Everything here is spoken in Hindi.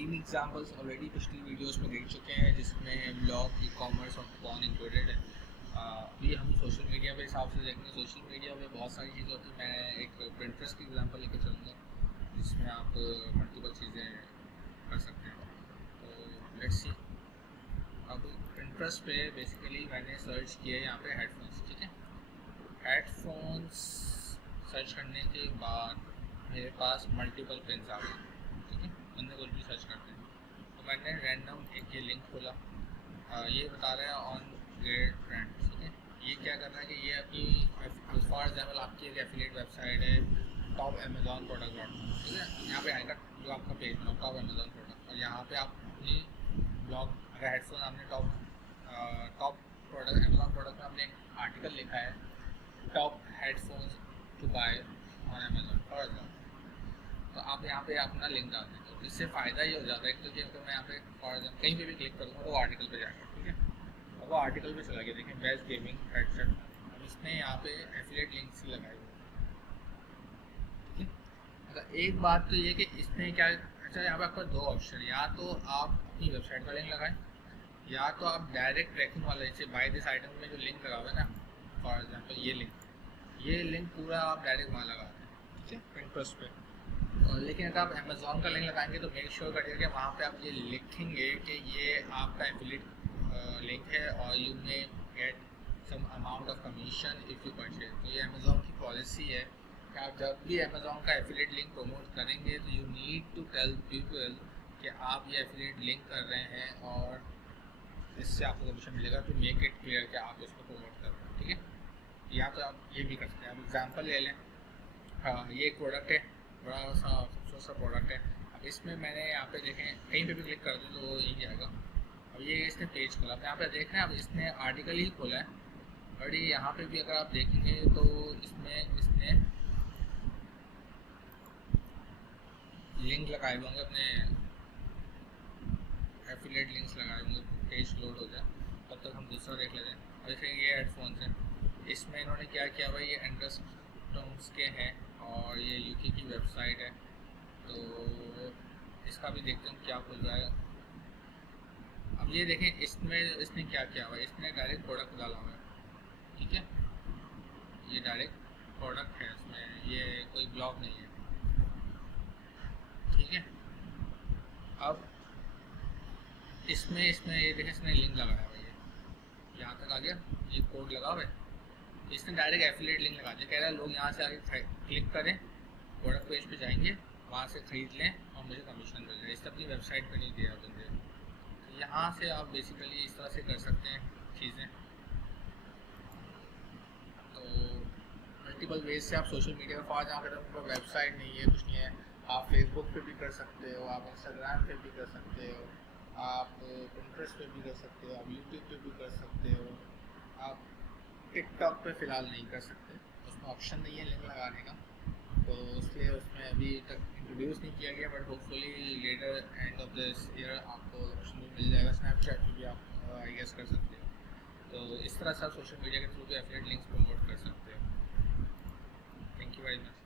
3 एग्जांपल्स ऑलरेडी पिछली वीडियोस में देख चुके हैं, जिसमें ब्लॉग, ई कॉमर्स और कूपन इंक्लूडेड है। अभी हम सोशल मीडिया के हिसाब से देखेंगे। सोशल मीडिया में बहुत सारी चीज़ें होती हैं। मैं एक Pinterest की एग्जांपल लेकर चलूँगा, जिसमें आप मल्टीपल चीज़ें कर सकते हैं। तो लेट्स सी। अब Pinterest पे बेसिकली मैंने सर्च किया है यहाँ पे हेडफोन्स, ठीक है। हेडफोन्स सर्च करने के बाद मेरे पास मल्टीपल पिन्स आ गए, ठीक है। मैंने कुछ भी सर्च करते हैं तो मैंने रैंडम एक ये लिंक खोला। ये बता रहा है ऑन ग्रेड ट्रेंड, ठीक है। ये क्या कर रहा है कि ये आपकी फॉर एग्जाम्पल आपकी एक एफिलिएट वेबसाइट है top Amazon product dot com, ठीक है। यहाँ पे आएगा जो आपका पेज बना टॉप अमेजॉन प्रोडक्ट, और यहाँ पे आप अपनी ब्लॉग, अगर हेडफोन आपने टॉप प्रोडक्ट अमेजॉन प्रोडक्ट में आपने एक आर्टिकल लिखा है top headphones to buy on Amazon for example, तो आप यहाँ पे अपना लिंक डाल देते हो। इससे फ़ायदा ये हो जाता है कि अगर मैं यहाँ पे फॉर एग्जाम्पल कहीं पे भी क्लिक करूँगा तो वो आर्टिकल पे जाएगा, ठीक है। और वो आर्टिकल पे चला गया, देखिए बेस्ट गेमिंग हेडसेट। अब इसने यहाँ पे एफिलिएट लिंक्स ही लगाई हुई, ठीक है। मतलब एक बात तो ये कि इसने क्या, अच्छा यहाँ पे आपका दो ऑप्शन, या तो आप अपनी वेबसाइट का लिंक लगाएं, या तो आप डायरेक्ट ट्रैकिंग वाला, जैसे बाय दिस आइटम में जो लिंक लगा हुआ है ना, फॉर एग्जाम्पल ये लिंक पूरा आप डायरेक्ट वहाँ लगा दें, ठीक है, Pinterest पे। लेकिन अगर आप अमेज़ॉन का लिंक लगाएंगे तो मेक श्योर करिएगा कि वहाँ पे आप ये लिखेंगे कि ये आपका एफिलिएट लिंक है और you may get some amount of commission if you purchase. तो ये अमेज़ॉन की पॉलिसी है कि आप जब भी अमेज़ॉन का एफिलिएट लिंक प्रमोट करेंगे तो you need to tell people कि आप ये एफिलिएट लिंक कर रहे हैं और इससे आपको कमीशन मिलेगा, टू मेक इट क्लियर कि आप इसको प्रमोट कर रहे हैं, ठीक है। या तो आप ये भी कर सकते हैं। आप एग्जाम्पल ले लें, हाँ ये एक प्रोडक्ट है, बड़ा सा खूबसूरत सा प्रोडक्ट है। अब इसमें मैंने यहाँ पे देखें कहीं पे भी क्लिक कर दूँ तो वो यही जाएगा। अब ये इसने पेज खोला, अब यहाँ पे देख रहे हैं, अब इसने आर्टिकल ही खोला है, और ये यहाँ पे भी अगर आप देखेंगे तो इसमें इसने लिंक लगाए होंगे, अपने एफिलिएट लिंक्स लगाए होंगे। पेज लोड हो जाए तब तक हम दूसरा देख लेते हैं। जैसे ये हेडफोन्स हैं, इसमें इन्होंने क्या किया भाई, ये एंड्रस्टम्स के हैं और ये यूके की वेबसाइट है, तो इसका भी देखते हैं क्या खुल जाएगा। अब ये देखें इसमें इसने क्या किया हुआ है, इसने डायरेक्ट प्रोडक्ट डाला हुआ है, ठीक है। ये डायरेक्ट प्रोडक्ट है, इसमें ये कोई ब्लॉग नहीं है, ठीक है। अब इसमें ये देखें इसने लिंक लगाया हुआ है, यहाँ तक आ गया, ये कोड लगा हुआ है, इसने डायरेक्ट एफिलिएट लिंक लगा दिया। कह रहा है लोग यहाँ से आगे क्लिक करें, प्रोडक्ट पेज पे जाएंगे, वहाँ से ख़रीद लें और मुझे कमीशन मिल जाए। इसने अपनी वेबसाइट पे नहीं दिया बंदे। तो यहाँ से आप बेसिकली इस तरह से कर सकते हैं चीज़ें। तो मल्टीपल वेज से आप सोशल मीडिया का फॉर जहाँ पर वेबसाइट नहीं है, कुछ नहीं है, आप फेसबुक पे भी कर सकते हो, आप इंस्टाग्राम पे भी कर सकते हो, आप Pinterest पे भी कर सकते हो, आप यूट्यूब पे भी कर सकते हो, आप टिकटॉक पे फ़िलहाल नहीं कर सकते, उसमें ऑप्शन नहीं है लिंक लगाने का, तो इसलिए उसमें अभी तक इंट्रोड्यूस नहीं किया गया। But hopefully later end of this year आपको ऑप्शन भी मिल जाएगा। स्नैपचैट पे भी आप आई गेस कर सकते हो। तो इस तरह से आप सोशल मीडिया के थ्रू भी एफिलिएट लिंक्स प्रमोट कर सकते हो। Thank you very much.